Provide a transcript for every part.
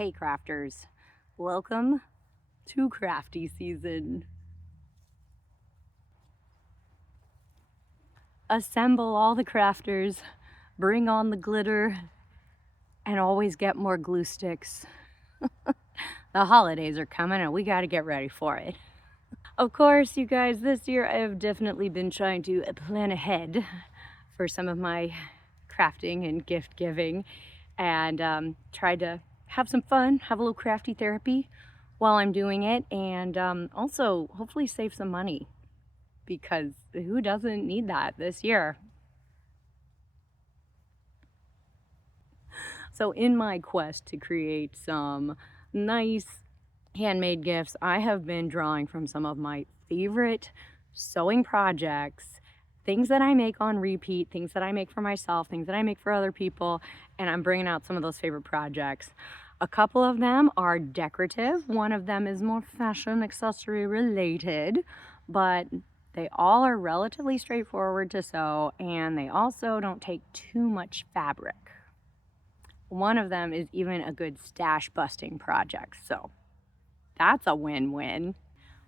Hey crafters, welcome to crafty season. Assemble all the crafters, bring on the glitter, and always get more glue sticks. The holidays are coming and we gotta get ready for it. Of course, you guys, this year I have definitely been trying to plan ahead for some of my crafting and gift giving, and tried to have some fun, have a little crafty therapy while I'm doing it, and also hopefully save some money, because who doesn't need that this year? So in my quest to create some nice handmade gifts, I have been drawing from some of my favorite sewing projects, things that I make on repeat, things that I make for myself, things that I make for other people, and I'm bringing out some of those favorite projects. A couple of them are decorative. One of them is more fashion accessory related, but they all are relatively straightforward to sew, and they also don't take too much fabric. One of them is even a good stash busting project, so that's a win-win.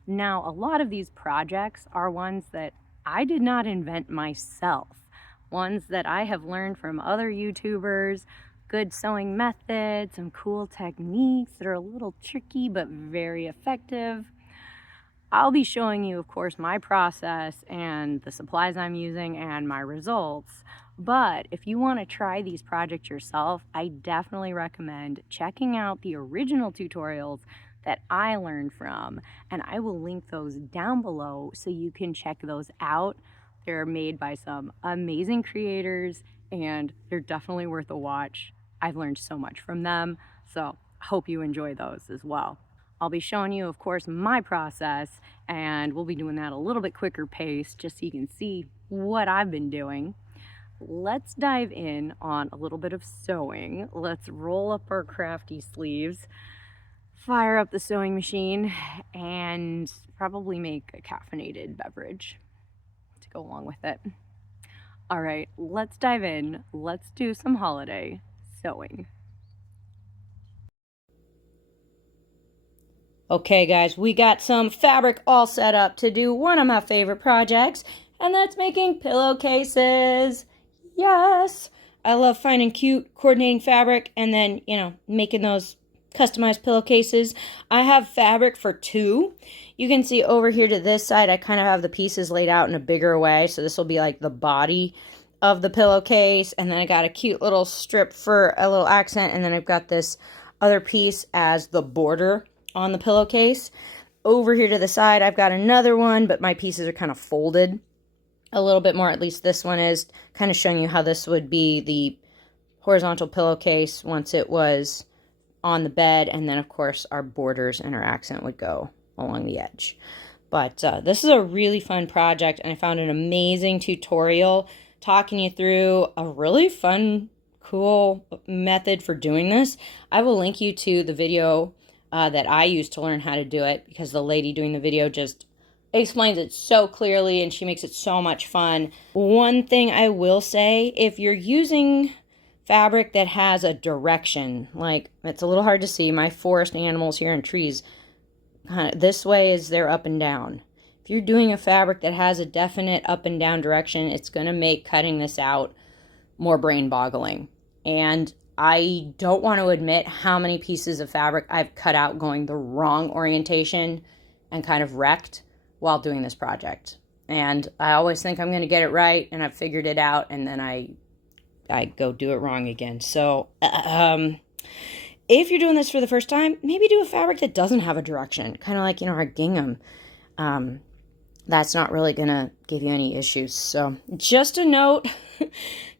Now, a lot of these projects are ones that I did not invent myself, ones that I have learned from other YouTubers, good sewing methods, some cool techniques that are a little tricky but very effective. I'll be showing you, of course, my process and the supplies I'm using and my results. But if you want to try these projects yourself, I definitely recommend checking out the original tutorials that I learned from, and I will link those down below so you can check those out. They're made by some amazing creators and they're definitely worth a watch. I've learned so much from them, so I hope you enjoy those as well. I'll be showing you, of course, my process, and we'll be doing that a little bit quicker pace just so you can see what I've been doing. Let's dive in on a little bit of sewing. Let's roll up our crafty sleeves, fire up the sewing machine, and probably make a caffeinated beverage to go along with it. All right, let's dive in. Let's do some holiday sewing. Okay guys, we got some fabric all set up to do one of my favorite projects, and that's making pillowcases. Yes! I love finding cute coordinating fabric and then, making those customized pillowcases. I have fabric for two. You can see over here to this side, I kind of have the pieces laid out in a bigger way, so this will be like the body of the pillowcase, and then I got a cute little strip for a little accent, and then I've got this other piece as the border on the pillowcase. Over here to the side, I've got another one, but my pieces are kind of folded a little bit more. At least this one is, kind of showing you how this would be the horizontal pillowcase once it was on the bed, and then of course our borders and our accent would go along the edge. But this is a really fun project, and I found an amazing tutorial talking you through a really fun, cool method for doing this. I will link you to the video that I used to learn how to do it, because the lady doing the video just explains it so clearly and she makes it so much fun. One thing I will say, if you're using fabric that has a direction, like it's a little hard to see, my forest animals here and trees, this way is their up and down. If you're doing a fabric that has a definite up and down direction, it's going to make cutting this out more brain boggling. And I don't want to admit how many pieces of fabric I've cut out going the wrong orientation and kind of wrecked while doing this project. And I always think I'm going to get it right, and I've figured it out, and then I go do it wrong again. So if you're doing this for the first time, maybe do a fabric that doesn't have a direction, kind of like, our gingham. That's not really going to give you any issues. So just a note,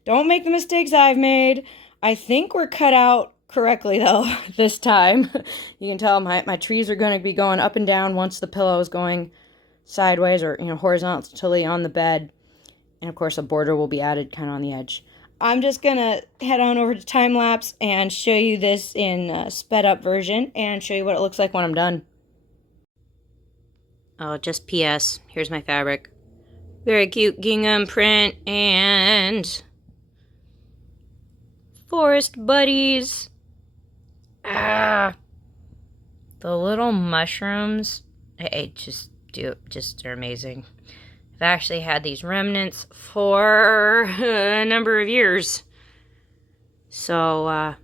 don't make the mistakes I've made. I think we're cut out correctly, though, this time. You can tell my trees are going to be going up and down once the pillow is going sideways or, horizontally on the bed. And, of course, a border will be added kind of on the edge. I'm just going to head on over to time-lapse and show you this in sped-up version and show you what it looks like when I'm done. Oh, just P.S. Here's my fabric. Very cute gingham print and forest buddies. Ah, the little mushrooms, just are amazing. I've actually had these remnants for a number of years. So,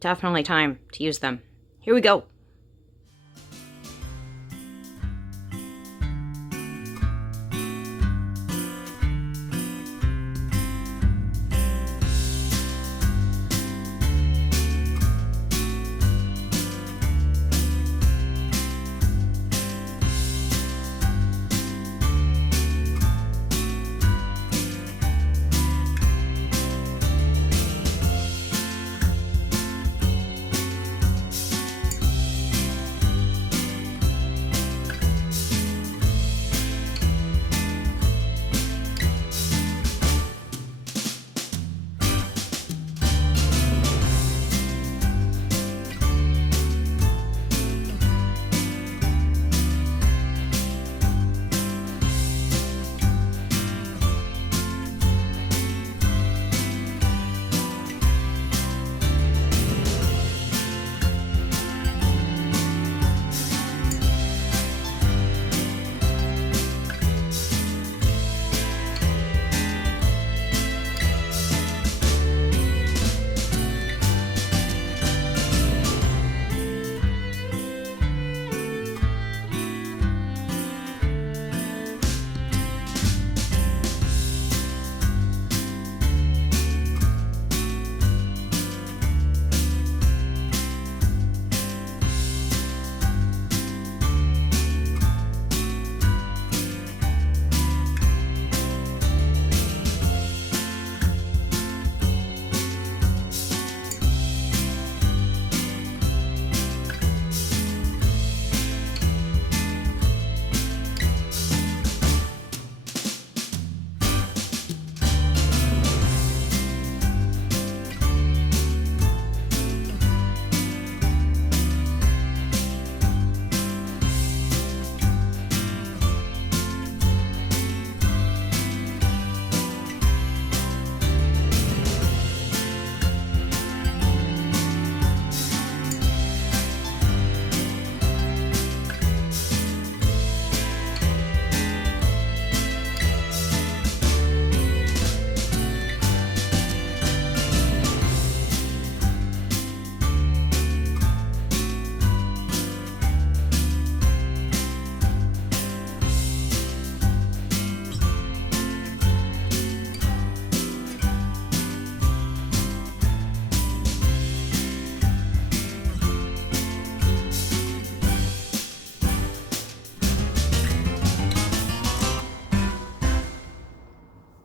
definitely time to use them. Here we go.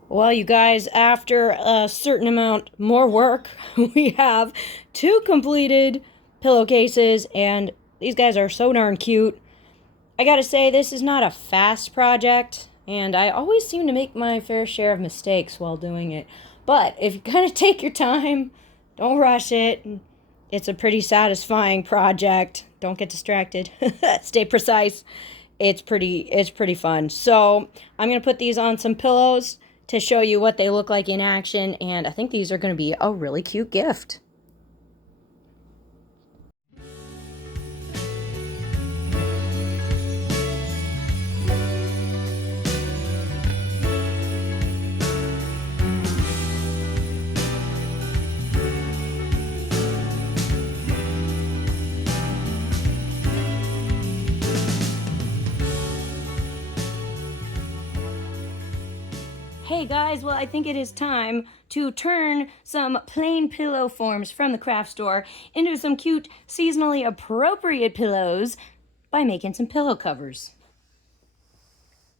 Well, you guys, after a certain amount more work, we have 2 completed pillowcases, and these guys are so darn cute. I gotta say, this is not a fast project, and I always seem to make my fair share of mistakes while doing it. But if you kind of take your time, don't rush it. It's a pretty satisfying project. Don't get distracted. Stay precise. It's pretty fun. So I'm gonna put these on some pillows to show you what they look like in action, and I think these are going to be a really cute gift. Hey guys, well, I think it is time to turn some plain pillow forms from the craft store into some cute, seasonally appropriate pillows by making some pillow covers.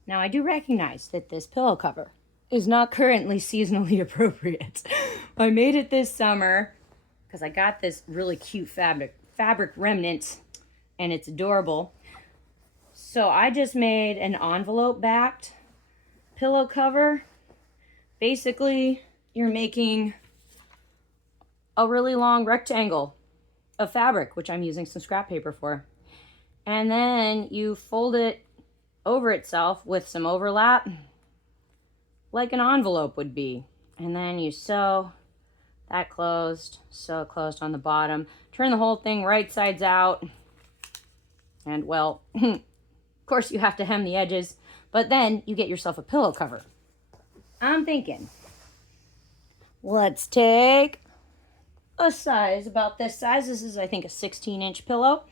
Now, I do recognize that this pillow cover is not currently seasonally appropriate. I made it this summer because I got this really cute fabric remnant, and it's adorable. So I just made an envelope-backed pillow cover. Basically, you're making a really long rectangle of fabric, which I'm using some scrap paper for. And then you fold it over itself with some overlap, like an envelope would be. And then you sew That closed, so it closed on the bottom. Turn the whole thing right sides out. And well, of course you have to hem the edges, but then you get yourself a pillow cover. I'm thinking, let's take a size about this size. This is, I think, a 16-inch pillow.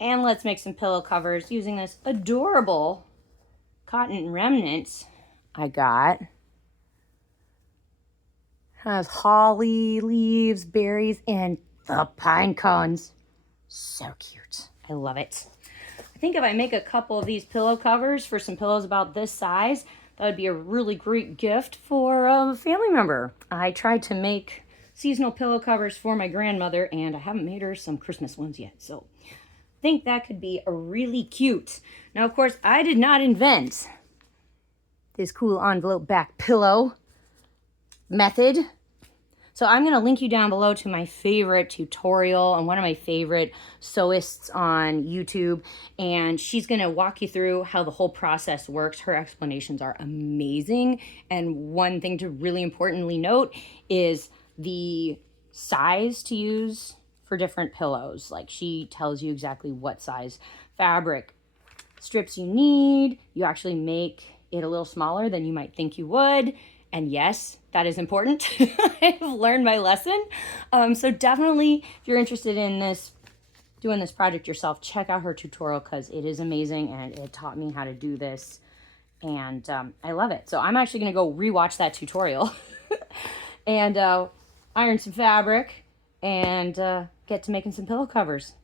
And let's make some pillow covers using this adorable cotton remnants I got. Has holly leaves, berries, and the pine cones. So cute. I love it. I think if I make a couple of these pillow covers for some pillows about this size, that would be a really great gift for a family member. I tried to make seasonal pillow covers for my grandmother, and I haven't made her some Christmas ones yet. So I think that could be a really cute. Now, of course, I did not invent this cool envelope back pillow method. So I'm going to link you down below to my favorite tutorial and one of my favorite sewists on YouTube. And she's going to walk you through how the whole process works. Her explanations are amazing. And one thing to really importantly note is the size to use for different pillows. Like, she tells you exactly what size fabric strips you need. You actually make it a little smaller than you might think you would. And yes, that is important. I've learned my lesson. So definitely, if you're interested in this, doing this project yourself, check out her tutorial because it is amazing and it taught me how to do this. And I love it. So I'm actually going to go rewatch that tutorial and iron some fabric and get to making some pillow covers.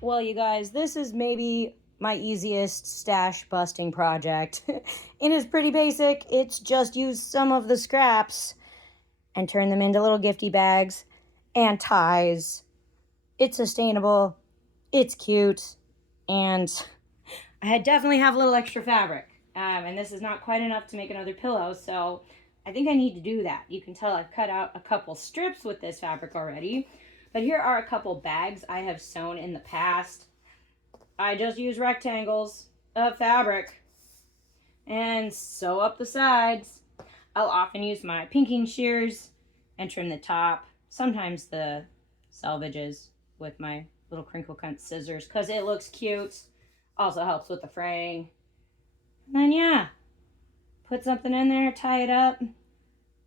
Well, you guys, this is maybe my easiest stash busting project. It is pretty basic. It's just use some of the scraps and turn them into little gifty bags and ties. It's sustainable, it's cute, and I definitely have a little extra fabric. And this is not quite enough to make another pillow, so I think I need to do that. You can tell I've cut out a couple strips with this fabric already. But here are a couple bags I have sewn in the past. I just use rectangles of fabric and sew up the sides. I'll often use my pinking shears and trim the top, sometimes the selvages with my little crinkle cut scissors because it looks cute. Also helps with the fraying. And then yeah, put something in there, tie it up. You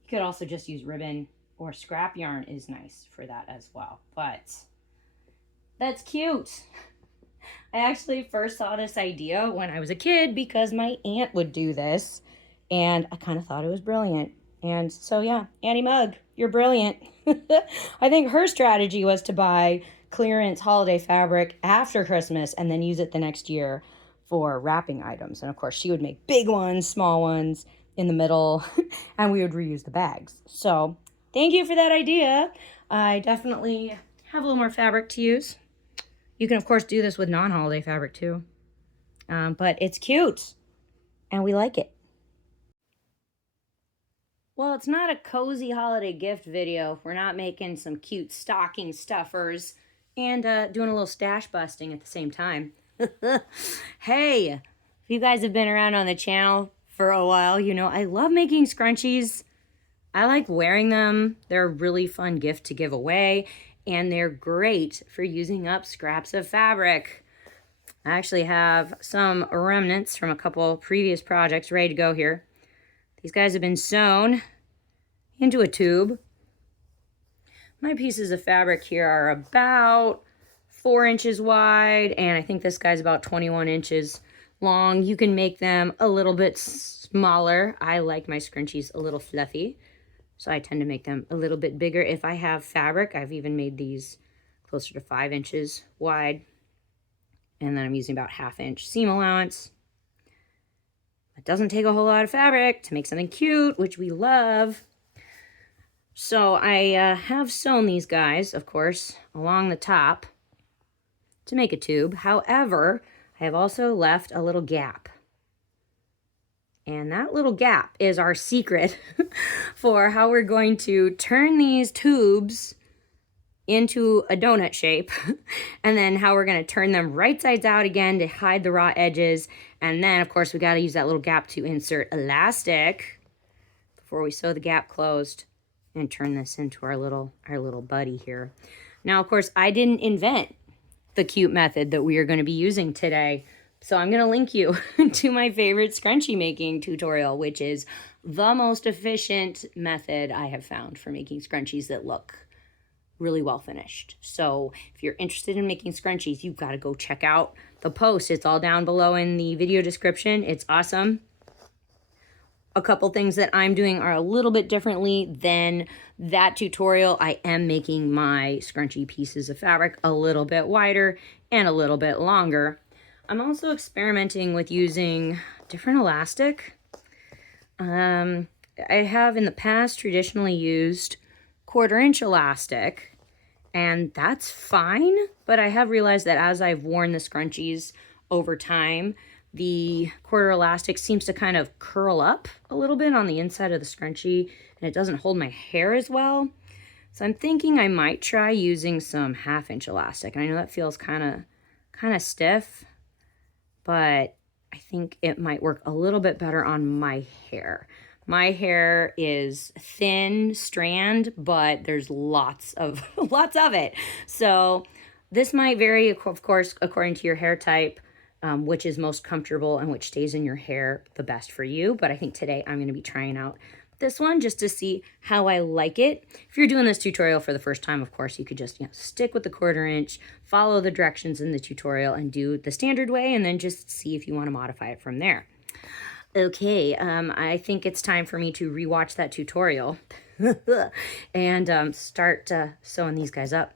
could also just use ribbon or scrap yarn is nice for that as well. But that's cute. I actually first saw this idea when I was a kid because my aunt would do this and I kind of thought it was brilliant. And so yeah, Auntie Mug, you're brilliant. I think her strategy was to buy clearance holiday fabric after Christmas and then use it the next year for wrapping items. And of course she would make big ones, small ones in the middle, and we would reuse the bags. So thank you for that idea. I definitely have a little more fabric to use. You can, of course, do this with non-holiday fabric, too. but it's cute and we like it. Well, it's not a cozy holiday gift video if we're not making some cute stocking stuffers and doing a little stash busting at the same time. Hey, if you guys have been around on the channel for a while, you know I love making scrunchies. I like wearing them. They're a really fun gift to give away, and they're great for using up scraps of fabric. I actually have some remnants from a couple previous projects ready to go here. These guys have been sewn into a tube. My pieces of fabric here are about 4 inches wide, and I think this guy's about 21 inches long. You can make them a little bit smaller. I like my scrunchies a little fluffy, so I tend to make them a little bit bigger if I have fabric. I've even made these closer to 5 inches wide, and then I'm using about 1/2 inch seam allowance. It doesn't take a whole lot of fabric to make something cute, which we love. So I have sewn these guys, of course, along the top to make a tube. However, I have also left a little gap. And that little gap is our secret for how we're going to turn these tubes into a donut shape, and then how we're going to turn them right sides out again to hide the raw edges. And then, of course, we got to use that little gap to insert elastic before we sew the gap closed and turn this into our little buddy here. Now, of course, I didn't invent the cute method that we are going to be using today, so I'm going to link you to my favorite scrunchie making tutorial, which is the most efficient method I have found for making scrunchies that look really well finished. So if you're interested in making scrunchies, you've got to go check out the post. It's all down below in the video description. It's awesome. A couple things that I'm doing are a little bit differently than that tutorial. I am making my scrunchie pieces of fabric a little bit wider and a little bit longer. I'm also experimenting with using different elastic. I have in the past traditionally used 1/4 inch elastic, and that's fine, but I have realized that as I've worn the scrunchies over time, the 1/4 elastic seems to kind of curl up a little bit on the inside of the scrunchie, and it doesn't hold my hair as well. So I'm thinking I might try using some 1/2 inch elastic. And I know that feels kind of stiff, but I think it might work a little bit better on my hair. My hair is thin strand, but there's lots of it. So this might vary, of course, according to your hair type, which is most comfortable and which stays in your hair the best for you. But I think today I'm going to be trying out this one just to see how I like it. If you're doing this tutorial for the first time, of course, you could just stick with the 1/4 inch, follow the directions in the tutorial, and do the standard way, and then just see if you want to modify it from there. Okay, I think it's time for me to rewatch that tutorial and start sewing these guys up.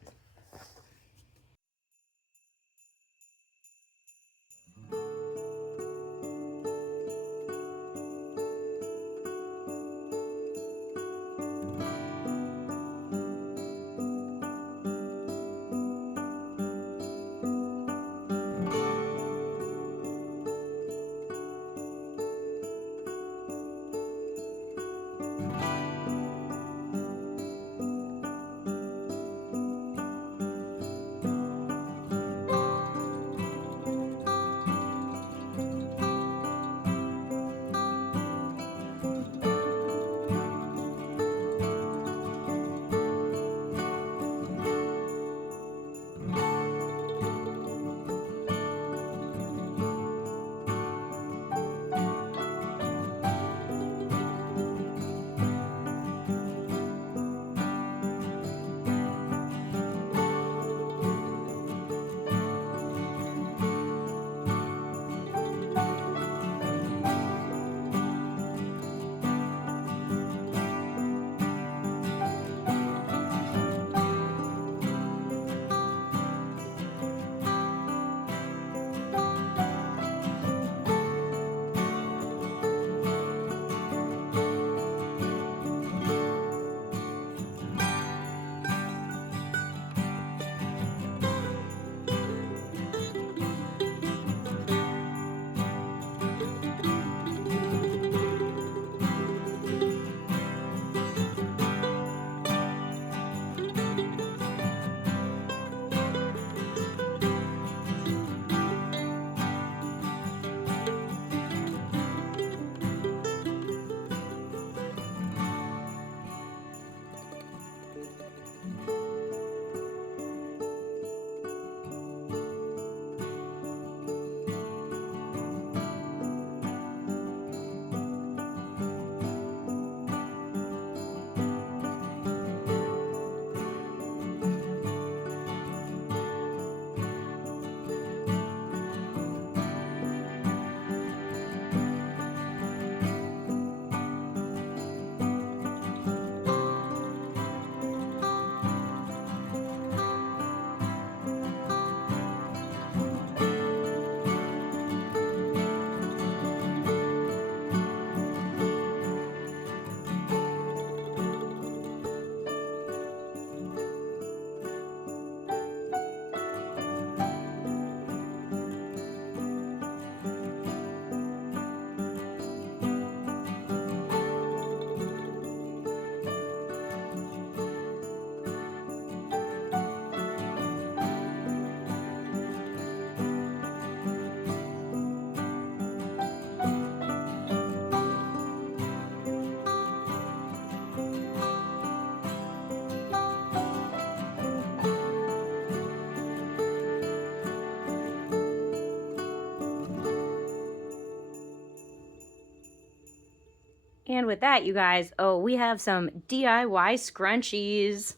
And with that, you guys, oh, we have some DIY scrunchies.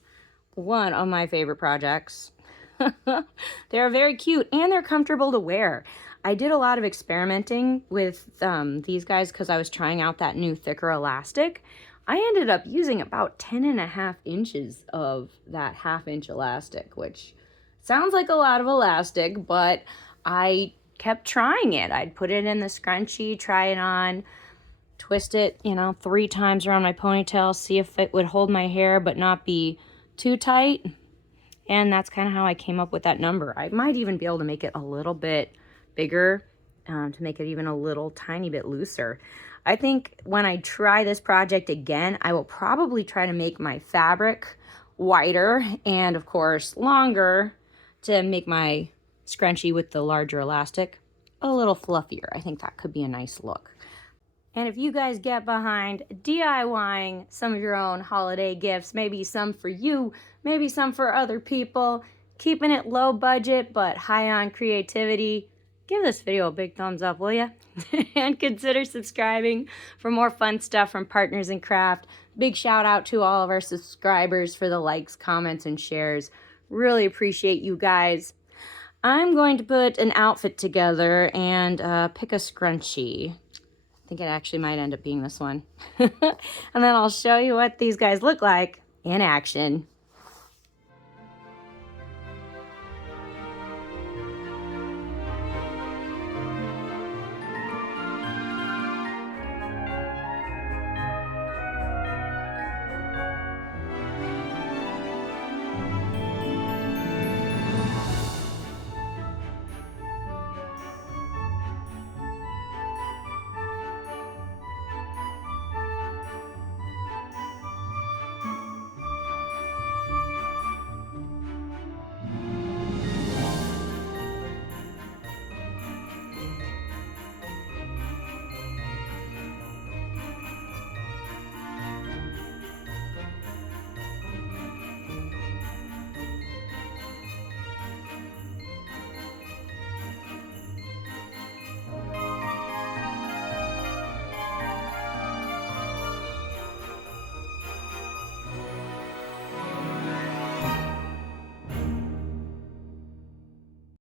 One of my favorite projects. They're very cute and they're comfortable to wear. I did a lot of experimenting with these guys because I was trying out that new thicker elastic. I ended up using about 10.5 inches of that 1/2 inch elastic, which sounds like a lot of elastic, but I kept trying it. I'd put it in the scrunchie, try it on, twist it, 3 times around my ponytail, see if it would hold my hair but not be too tight. And that's kind of how I came up with that number. I might even be able to make it a little bit bigger to make it even a little tiny bit looser. I think when I try this project again, I will probably try to make my fabric wider and of course longer to make my scrunchie with the larger elastic a little fluffier. I think that could be a nice look. And if you guys get behind DIYing some of your own holiday gifts, maybe some for you, maybe some for other people, keeping it low budget but high on creativity, give this video a big thumbs up, will ya? And consider subscribing for more fun stuff from Partners in Craft. Big shout out to all of our subscribers for the likes, comments, and shares. Really appreciate you guys. I'm going to put an outfit together and pick a scrunchie. I think it actually might end up being this one. And then I'll show you what these guys look like in action.